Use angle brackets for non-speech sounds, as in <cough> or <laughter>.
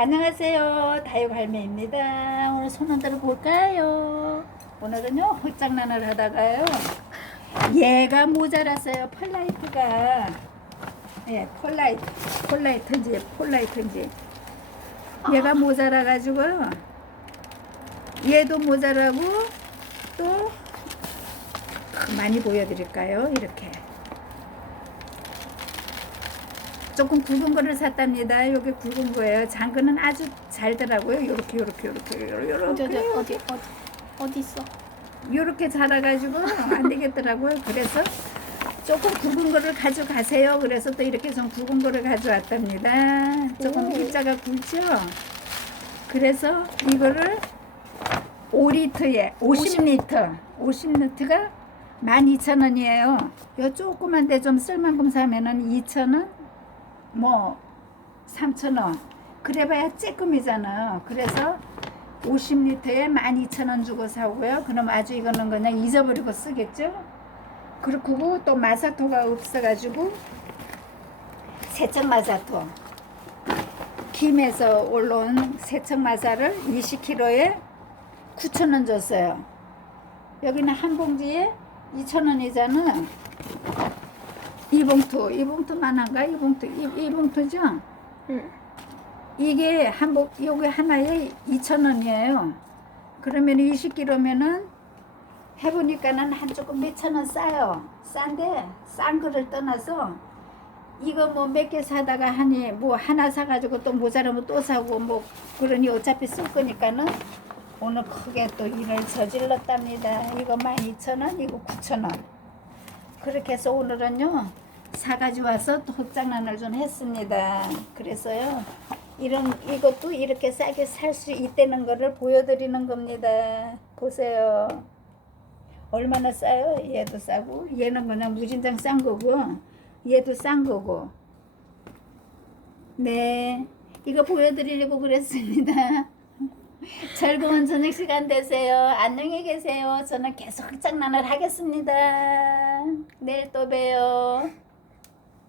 안녕하세요. 다육할매입니다. 오늘 손 흔들어 볼까요? 오늘은요, 헛장난을 하다가요. 얘가 모자랐어요. 폴라이트가. 예, 폴라이트. 폴라이트인지, 폴라이트인지. 얘가 모자라 가지고요. 얘도 모자라고, 또, 많이 보여드릴까요? 이렇게. 조금 굵은 거를 샀답니다. 여기 굵은 거예요. 장근은 아주 잘더라고요. 요렇게 요렇게 요렇게 어디 요렇게 어디 어디 어디 어디 있어? 요렇게 자라가지고 안 되겠더라고요. 그래서 조금 굵은 거를 가져가세요. 그래서 또 이렇게 좀 굵은 거를 가져왔답니다. 조금 오. 입자가 굵죠? 그래서 이거를 5리터에 50리터 50리터가 12,000원이에요. 요 조그만데 좀 쓸만큼 사면은 2,000원 뭐 3,000원 그래봐야 쬐끔이잖아요. 그래서 50리터에 12,000원 주고 사고요. 그럼 아주 이거는 그냥 잊어버리고 쓰겠죠? 그리고 또 마사토가 없어가지고 세척 마사토 김에서 올라온 세척 마사를 20kg에 9,000원 줬어요. 여기는 한 봉지에 2,000원이잖아. 이 봉투, 이 봉투만 한가? 이 봉투, 이, 이 봉투죠? 응. 이게 한복 요게 하나에 2,000원이에요. 그러면 20kg면은 해보니까는 한 조금 몇천 원 싸요. 싼데 싼 거를 떠나서 이거 뭐 몇 개 사다가 하니 뭐 하나 사가지고 또 모자라면 또 사고 뭐 그러니 어차피 쓸 거니까는 오늘 크게 또 일을 저질렀답니다. 이거 12,000원, 이거 9,000원. 그렇게 해서 오늘은요 사가지고 와서 또 헛장난을 좀 했습니다. 그래서요 이런 이것도 이렇게 싸게 살 수 있다는 거를 보여드리는 겁니다. 보세요. 얼마나 싸요? 얘도 싸고 얘는 그냥 무진장 싼 거고 얘도 싼 거고 네 이거 보여드리려고 그랬습니다. <laughs> 즐거운 저녁 시간 되세요. 안녕히 계세요. 저는 계속 장난을 하겠습니다. 내일 또 봬요.